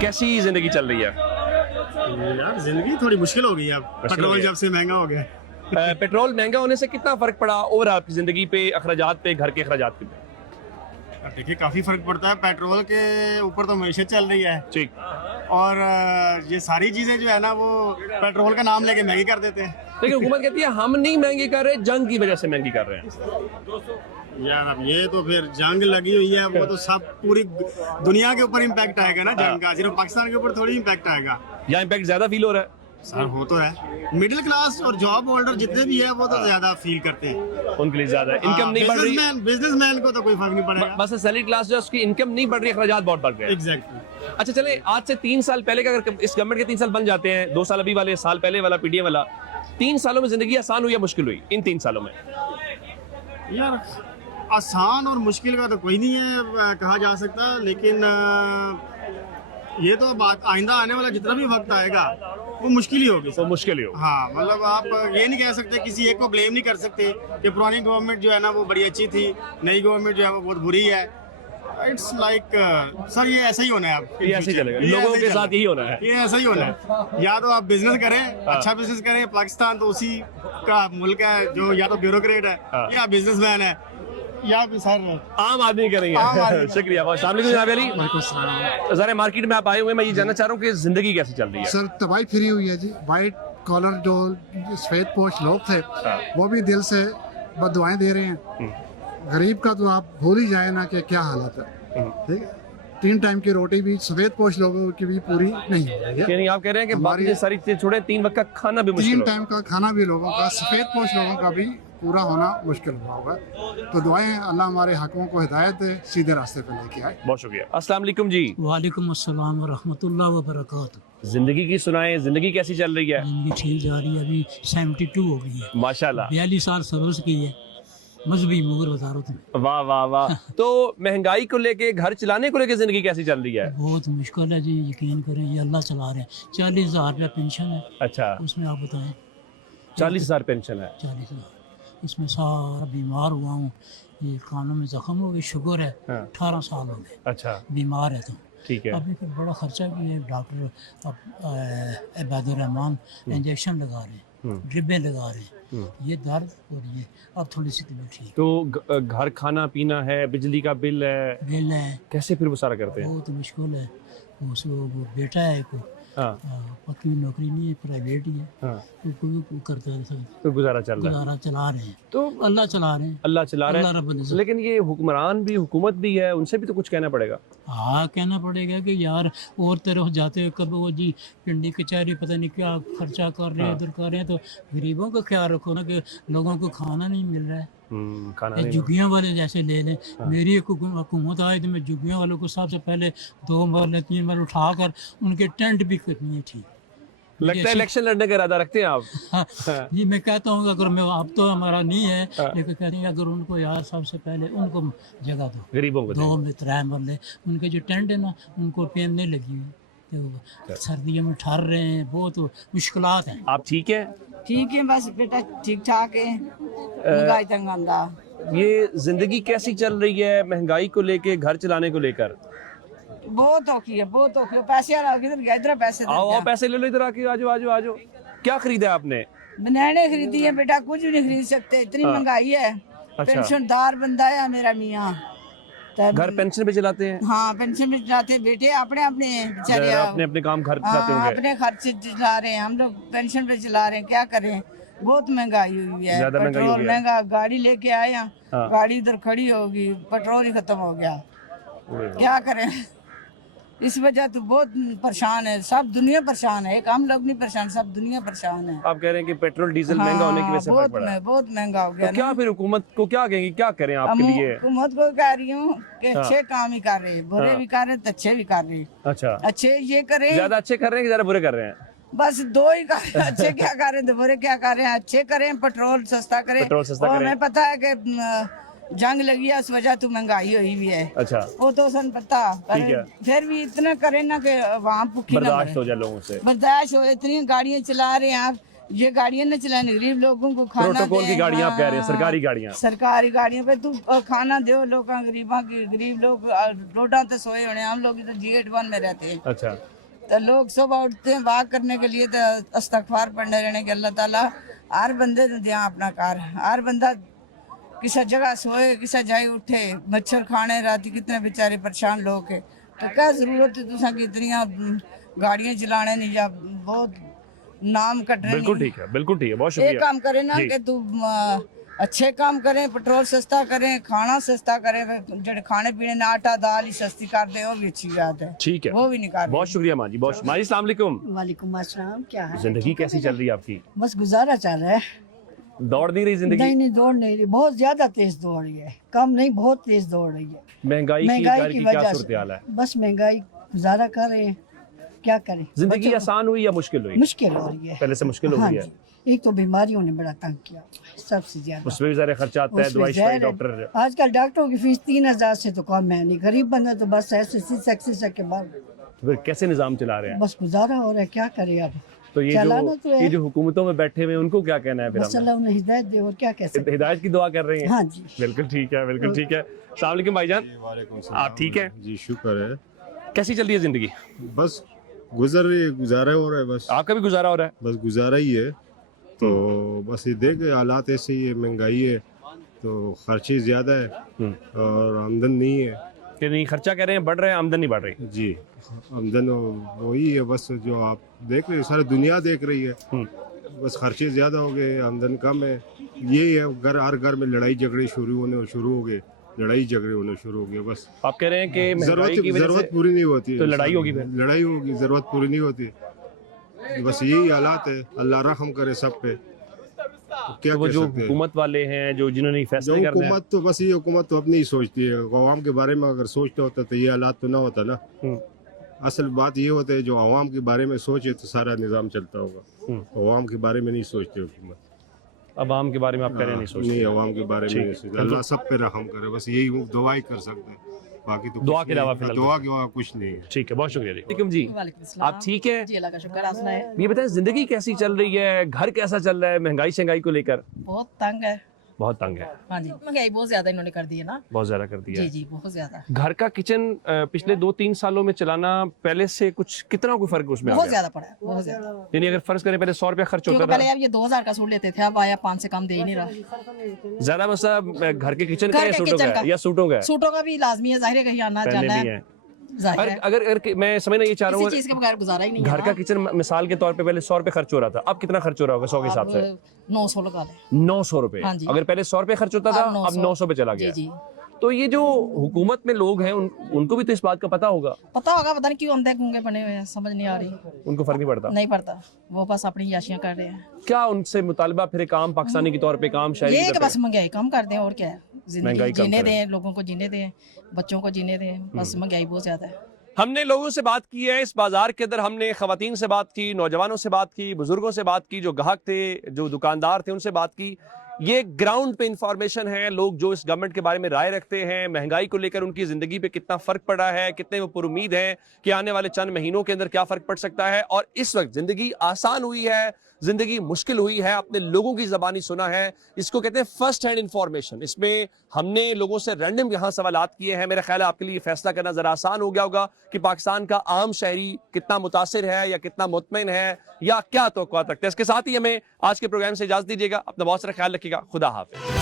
कैसी जिंदगी चल रही है? यार जिंदगी थोड़ी मुश्किल हो गई है अब, पेट्रोल जब से महंगा हो गया। पेट्रोल महंगा होने से कितना फर्क पड़ा और आपकी जिंदगी पे, अखराजात पे, घर के अखराजात पे? देखिए काफी फर्क पड़ता है, पेट्रोल के ऊपर तो मैशत चल रही है ठीक। और ये सारी चीजें जो है ना वो पेट्रोल का नाम लेके महंगी कर देते हैं। लेकिन हुकूमत कहती है हम नहीं महंगी कर रहे, जंग की वजह से महंगी कर रहे हैं। यार अब ये तो फिर जंग लगी हुई है, वो तो सब पूरी दुनिया के ऊपर इम्पैक्ट आएगा ना जंग का, सिर्फ पाकिस्तान के ऊपर थोड़ी इम्पैक्ट आएगा। यहाँ इम्पैक्ट ज्यादा फील हो रहा है सर हो तो है, मिडिल क्लास और जॉब होल्डर जितने भी है वो तो ज्यादा फील करते हैं, उनके लिए ज्यादा इनकम नहीं बढ़ रही। बिजनेसमैन को तो कोई फर्क नहीं पड़ेगा, बस सैलरी क्लास जो है उसकी इनकम नहीं बढ़ रही, अखराजात बहुत बढ़ गए। एग्जैक्टली। अच्छा चले, आज से 3 साल पहले का, अगर इस गवर्नमेंट के 3 साल बन जाते हैं, 2 साल अभी वाले, साल पहले वाला पीडीएम वाला, 3 सालों में जिंदगी आसान हुई या मुश्किल हुई? इन 3 सालों में यार आसान और मुश्किल का तो कोई नहीं है कहा जा सकता, लेकिन ये तो बात आइंदा आने वाला जितना भी वक्त आएगा वो मुश्किल ही होगी। तो मुश्किल ही हो। हाँ मतलब आप ये नहीं कह सकते, किसी एक को ब्लेम नहीं कर सकते कि पुरानी गवर्नमेंट जो है ना वो बड़ी अच्छी थी, नई गवर्नमेंट जो है वो बहुत बुरी है। इट्स लाइक सर ये ऐसा ही होना है, अब ये ऐसे ही चलेगा, लोगों के साथ यही होना है, ये ऐसा ही होना है। या तो आप बिजनेस करें, अच्छा बिजनेस करें, पाकिस्तान तो उसी का मुल्क है जो या तो ब्यूरोक्रेट है या बिजनेसमैन है या भी सर आम आदमी करेंगे। शुक्रिया बहुत। जनाब अली, ज़रा मार्केट में आप आए हुए, मैं ये जानना चाह रहा हूँ कि जिंदगी कैसी चल रही है? सर तबाही फिरी हुई है जी, वाइट कॉलर जो सफेद पोश लोग थे वो भी दिल से बददुआएं दे रहे हैं। गरीब का तो आप भूल ही जाए ना कि क्या हालत है, ठीक है। 3 टाइम की रोटी भी सफेद पोश लोगों की भी पूरी नहीं हो रही है। यानी आप कह रहे हैं कि बाकी सारी चीजें छोड़े, 3 वक्त का खाना भी मुश्किल 3 टाइम का खाना भी लोगों का, सफेद पोश लोगों का भी पूरा होना मुश्किल हुआ होगा। तो दुआएं अल्लाह हमारे हकों को हिदायत दे, सीधे रास्ते पे लेके आए। बहुत शुक्रिया। अस्सलाम वालेकुम जी। वालेकुम अस्सलाम व रहमतुल्लाह व बरकातुहू। जिंदगी की सुनाएं, जिंदगी कैसी चल रही है? जिंदगी ठीक जा रही है, अभी 72 हो गई है, माशाल्लाह। 42 साल सर्विस की है, मजहबी मुगर बता रहा हूँ। वाह वाह वाह। तो महंगाई को लेके, घर चलाने को लेके जिंदगी कैसी चल रही है? बहुत मुश्किल है जी, यकीन करें ये अल्लाह चला रहे हैं। 40,000 रुपया पेंशन है, अच्छा उसमें आप बताएं 40,000 पेंशन है। 40,000, इसमें सारा बीमार हुआ हूँ, ये कानों में जख्म हो गई, शुगर है, 18 साल हो गए अच्छा बीमार है। तो ठीक है। अभी फिर बड़ा खर्चा भी है, डॉक्टर इबादुर्रहमान इंजेक्शन लगा रहे हैं, ड्रिपें लगा रहे हैं, ये दर्द और ये अब थोड़ी सी तबीयत ठीक। तो घर, खाना पीना है, बिजली का बिल है, बिल है, कैसे फिर वो सारा करते हैं? बहुत मुश्किल है। वो बेटा है को पक्की नौकरी नहीं है, प्राइवेट ही है, तो कोई करता है, तो गुजारा चल रहा है, गुजारा चला रहे हैं। तो अल्लाह चला रहे हैं, अल्लाह चला रहे अल्लाह हैं। रब्बुल इज्जत। लेकिन ये हुक्मरान भी, हुकूमत भी है, उनसे भी तो कुछ कहना पड़ेगा। हाँ कहना पड़ेगा कि यार और तरफ जाते हुए कब वो जी पिंडी कचहरी पता नहीं क्या खर्चा कर रहे हैं, इधर कर रहे हैं, तो गरीबों का ख्याल रखो ना कि लोगों को खाना नहीं मिल रहा है। खाना ये नहीं झुग्गियों वाले जैसे ले लें, मेरी एक हुकूमत आई तो मैं झुग्गियों वालों को सबसे पहले 2 बार 3 बार उठाकर उनके टेंट भी करनी है ठीक। लगता है इलेक्शन लड़ने का इरादा रखते हैं आप? जी मैं कहता हूँ अगर मैं, अब तो हमारा नहीं है, लेकिन कह रही अगर उनको यार सबसे पहले उनको जगह दो, गरीबों को 2 में 3 मरले, उनके जो टेंट है ना उनको पेन नहीं लगी हुई, तो सर्दियों में ठहर रहे हैं, बहुत मुश्किलात हैं। आप ठीक है? ठीक है बस बेटा, ठीक ठाक है, महंगाई तंग आंदा। ये जिंदगी कैसी चल रही है महंगाई को लेके, घर चलाने को लेकर? बहुत औखी है, बहुत औखी है। पैसे वाला किधर गया, इधर पैसे दे आओ दिया। आओ पैसे ले लो, इधर आके आजो आजो आजो। क्या खरीदा आपने? बनैने खरीदी है बेटा, कुछ भी नहीं खरीद सकते, इतनी महंगाई है। पेंशनदार बंदा है मेरा मियाँ, घर पेंशन पे चलाते हैं? हाँ पेंशन पे चलाते हैं बेटे, अपने अपने बेचारे अपने अपने काम घर चलाते होंगे। अपने खर्च चला रहे हैं, हम लोग पेंशन पे चला रहे हैं, क्या करें, बहुत महंगाई हुई है। ज्यादा महंगाई हो पेट्रोल गया। महंगा, गाड़ी लेके आए हैं, गाड़ी उधर खड़ी होगी, पेट्रोल ही खत्म हो गया, क्या करें। इस वजह तो बहुत परेशान है, सब दुनिया परेशान है, एक हम लोग नहीं परेशाान, सब दुनिया परेशान है। आप कह रहे हैं कि पेट्रोल डीजल महंगा होने की वजह से फर्क पड़ा है। बहुत महंगा हो गया। तो क्या फिर हुकूमत को क्या कहेंगे, क्या करें आपके लिए? हुकूमत को कह रही हूँ कि अच्छे काम ही कर रहे हैं, बुरे भी कर रहे हैं तो अच्छे भी कर रहे हैं। अच्छा, अच्छे ये करें, ज्यादा अच्छे कर रहे हैं कि ज्यादा बुरे कर रहे हैं? बस 2 ही कर रहे हैं, अच्छे क्या कर रहे हैं तो बुरे क्या कर रहे हैं। अच्छे करें, पेट्रोल सस्ता करें, पेट्रोल सस्ता करें। हमें पता है कि जंग लगी है, उस वजह तो महंगाई हुई भी है। अच्छा, वो तो सन पता, फिर भी इतना करें ना कि वहाँ भूखी ना बर्दाश्त हो जाए लोगों से, बर्दाश्त हो। इतनी गाड़ियाँ चला रहे हैं आप, ये गाड़ियां न चलाने, गरीब लोगों को खाना प्रोटोकॉल की दें, गाड़ियां आप कह रहे हैं, हाँ, सरकारी गाड़ियां। सरकारी गाड़ियों पे तू खाना दो लोगों गरीबों की, गरीब लोग रोडा तो सोए होने, हम लोग तो G81 में रहते हैं। अच्छा, तो लोग सुबह उठते हैं वाक करने के लिए, तो इस्तगफार पढ़ने रहने के अल्लाह ताला हर बंदे ने दिया अपना कार, हर बंदा किसी जगह सोए, किसी जाए उठे, मच्छर खाने राती कितने बेचारे परेशान लोग है। तो क्या जरूरत है तुसा की इतनी गाड़ियां चलाने नहीं, या बहुत नाम कट रहे बिल्कुल नहीं। ठीक है, बिल्कुल ठीक है, बहुत एक शुक्रिया। काम करें ना जी। कि तू अच्छे काम करें, पेट्रोल सस्ता करें, खाना सस्ता करें, जो खाने पीने ने आटा दाल ही सस्ती कर दें, वो भी अच्छी बात है। ठीक है, वो भी नहीं कर रहे। बहुत शुक्रिया माँ जी, बहुत माँ जी अस्सलाम वालेकुम। वालेकुम अस्सलाम, क्या है? जिंदगी कैसी चल रही है आपकी? बस गुजारा चल रहा है। दौड़ नहीं रही जिंदगी? नहीं नहीं, दौड़ नहीं रही, बहुत ज्यादा तेज दौड़ रही है, कम नहीं बहुत तेज दौड़ रही है। महंगाई की महंगाई घर की की क्या वजह सूरत हाल है? से बस महंगाई गुजारा कर रहे हैं, क्या करें। जिंदगी बच्चों को आसान हुई या मुश्किल हुई? मुश्किल हो रही है, पहले से मुश्किल हो हाँ गई है। जी। एक तो बीमारियों ने बड़ा तंग किया सबसे ज्यादा, उसमें भी ज़्यादा खर्चा आता है, उसमें दवाई जहर है। डॉक्टर। आजकल डॉक्टरों की फीस 3000 से तो कम है नहीं, गरीब बंदा तो बस ऐसे सिसक के बाद तो फिर कैसे निजाम चला रहे हैं? बस गुजारा हो रहा है, क्या करे अब। तो ये चलाना तो है। ये जो हुकूमतों में बैठे हुए हैं उनको क्या कहना है फिर? बस अल्लाह उन्हें हिदायत दे, और क्या कह सकते। हिदायत की दुआ कर रहे हैं? हाँ जी। बिल्कुल ठीक है, बिल्कुल ठीक है। अस्सलाम वालेकुम भाईजान, आप ठीक हैं? जी शुक्र है, कैसी चल रही है जिंदगी? बस गुजर रही है, गुजारा हो रहा है, बस आपका भी गुजारा हो रहा है? बस गुजारा ही है। तो बस ये देख हालात ऐसे ही है, महंगाई है तो खर्चे ज़्यादा है और आमदन नहीं है। कि नहीं, खर्चा कह रहे हैं बढ़ रहे हैं, आमदन नहीं बढ़ रही। जी आमदन वही है, बस जो आप देख रहे हैं, सारी दुनिया देख रही है। बस खर्चे ज़्यादा हो गए, आमदन कम है। यही है, हर घर में लड़ाई झगड़े शुरू हो गए, लड़ाई झगड़े होने शुरू हो गए। बस आप कह रहे हैं कि महंगाई की वजह जरूरत से पूरी नहीं होती है तो लड़ाई होगी फिर? लड़ाई होगी, जरूरत पूरी नहीं होती। बस यही हालात है, अल्लाह रहम करे सब पे। क्या तो वो कह जो सकते हैं? हुकूमत वाले हैं जो जिन्होंने जो फैसले करने हैं, हुकूमत तो बस ये हुकूमत तो अपनी ही सोचती है। अवाम के बारे में अगर सोचता होता तो ये हालात तो ना होता ना। असल बात ये होता है, जो अवाम के बारे में सोचे तो सारा निज़ाम चलता होगा। अवाम के बारे में नहीं सोचते हुकूमत। अवाम के बारे में आप कह रहे हैं नहीं सोचते? नहीं, अवाम के बारे में नहीं सोचते। अल्लाह सब पे रहम करे, बस यही दुआ ही कर सकते हैं, बाकी तो दुआ कुछ के अलावा नहीं। फिलहाल दुआ के अलावा कुछ नहीं है। ठीक है, बहुत शुक्रिया जी। वालेकुम जी, आप ठीक है? जी अल्लाह का शुक्र, आप सुनाए। ये बताएं जिंदगी कैसी चल रही है, घर कैसा चल रहा है, महंगाई शंगाई को लेकर? बहुत तंग है। बहुत तंग है, हाँ जी, महंगाई बहुत ज्यादा इन्होंने कर दी है ना। बहुत ज्यादा कर दिया जी है। जी बहुत ज्यादा, घर का किचन पिछले 2-3 सालों में चलाना पहले से कुछ कितना कोई फर्क उसमें आ बहुत गया? ज्यादा पड़ा है, बहुत ज्यादा। यानी अगर फर्ज करें पहले 100 रुपया खर्च क्योंकि होता पहले था, आप ये 2000 का सूट लेते थे, अब आया 5 से कम दे ही नहीं रहा। ज्यादा मसला घर के किचन का घर या के सूटों किचन का का। या सूटों का है? सूटों का भी लाजमी है, जाहिर है कहीं आना पहले जाना भी है, है। जाहिर अगर है। अगर अगर मैं समझना ये चाह रहा किसी हूँ, चीज के बगैर गुजारा ही नहीं है घर का ना। किचन मिसाल के तौर पे पहले 100 रुपये खर्च हो रहा था, अब कितना खर्च हो रहा होगा 100 के हिसाब से? अब 900 लगा ले। 900 रुपए। हाँ जी। अगर पहले 100 रुपये खर्च होता था, अब अब 900 पे चला जी गया। जी तो ये जो हुकूमत में लोग हैं उनको भी तो इस बात का पता होगा, पता होगा, पता नहीं क्यों अंधे गूंगे बने हुए हैं, समझ नहीं आ रही। उनको फर्क नहीं पड़ता। नहीं पड़ता, वो बस अपनी याशियां कर रहे हैं। क्या उनसे मुतालबा फिर एक आम पाकिस्तानी के तौर पे, काम शहरी ये के कि तौर बस महंगाई कम कर दें, और क्या है, महंगाई जिंदगी कम जीने करें। दें, लोगों को जीने दें, बच्चों को जीने दें, बस महंगाई बहुत ज्यादा है। हमने लोगों से बात की है इस बाजार के अंदर, हमने खवातीन से बात की, नौजवानों से बात की, बुजुर्गों से बात की, जो ग्राहक थे, जो दुकानदार थे, उनसे बात की। ये ग्राउंड पे इंफॉर्मेशन है, लोग जो इस गवर्नमेंट के बारे में राय रखते हैं, महंगाई को लेकर उनकी जिंदगी पे कितना फर्क पड़ा है, कितने वो पुरुमीद हैं कि आने वाले चंद महीनों के अंदर क्या फर्क पड़ सकता है। और इस वक्त जिंदगी आसान हुई है, जिंदगी मुश्किल हुई है, अपने लोगों की ज़बानी सुना है, इसको कहते हैं फर्स्ट हैंड इंफॉर्मेशन। इसमें हमने लोगों से रैंडम यहाँ सवालात किए हैं। मेरा ख्याल है आपके लिए फैसला करना ज़रा आसान हो गया होगा कि पाकिस्तान का आम शहरी कितना मुतासिर है या कितना मुतमईन है या क्या तवक्कुआत रखते हैं। इसके साथ ही हमें आज के प्रोग्राम से इजाज़त दीजिएगा। अपना बहुत सारा ख्याल रखिएगा। खुदा हाफिज़।